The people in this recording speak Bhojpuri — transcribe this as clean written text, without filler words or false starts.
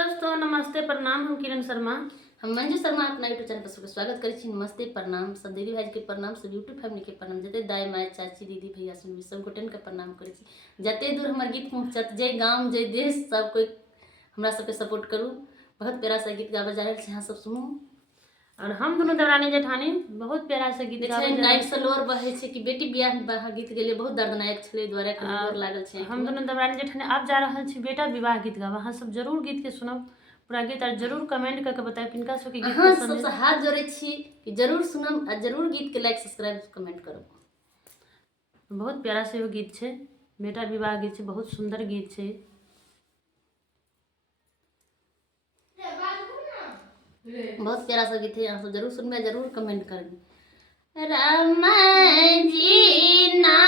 दोस्तों नमस्ते प्रणाम। हम किरण शर्मा, हम मंजू शर्मा अपना यूट्यूब चैनल पर सबके स्वागत करै छी। नमस्ते प्रणाम सब दीदी भाई के प्रणाम, सब यूट्यूब फैमिली के प्रणाम, जते दाई माय चाची दीदी भैया सुनबी सब गोटन के प्रणाम करै छी। जते दूर हमर गीत पहुँचत, जय गाँव जय देश, सब कोई हमरा सबके सपोर्ट करू। बहुत प्यारा सा गीत गाबे जा रहल छी, अहाँ सब सुनू। और हम दोनों देवरानी जेठानी बहुत प्यारा से गीत गाबे जा नाइट से लोर बहे छै कि बेटी बियाह में गीत गेले बहुत दर्दनायक छले, द्वारा के लोर लागल छै। हम दोनों देवरानी जेठानी अब जा रहल छी बेटा विवाह गीत गाबा। अहाँ सब जरूर गीत के सुनब, पूरा गीत और जरूर कमेंट करके बताएं किनका सब के गीत पसंद है। सबसे हाथ जोड़े छी कि जरूर सुनम आ जरूर गीत के लाइक सब्सक्राइब कमेंट करब। बहुत प्यारा से वो गीत छे, बेटा विवाह गीत छे, बहुत सुंदर गीत छे। बहुत प्यारा सा गीत है, यहाँ सब जरूर सुनबे, जरूर कमेंट करबे। रामा जी ना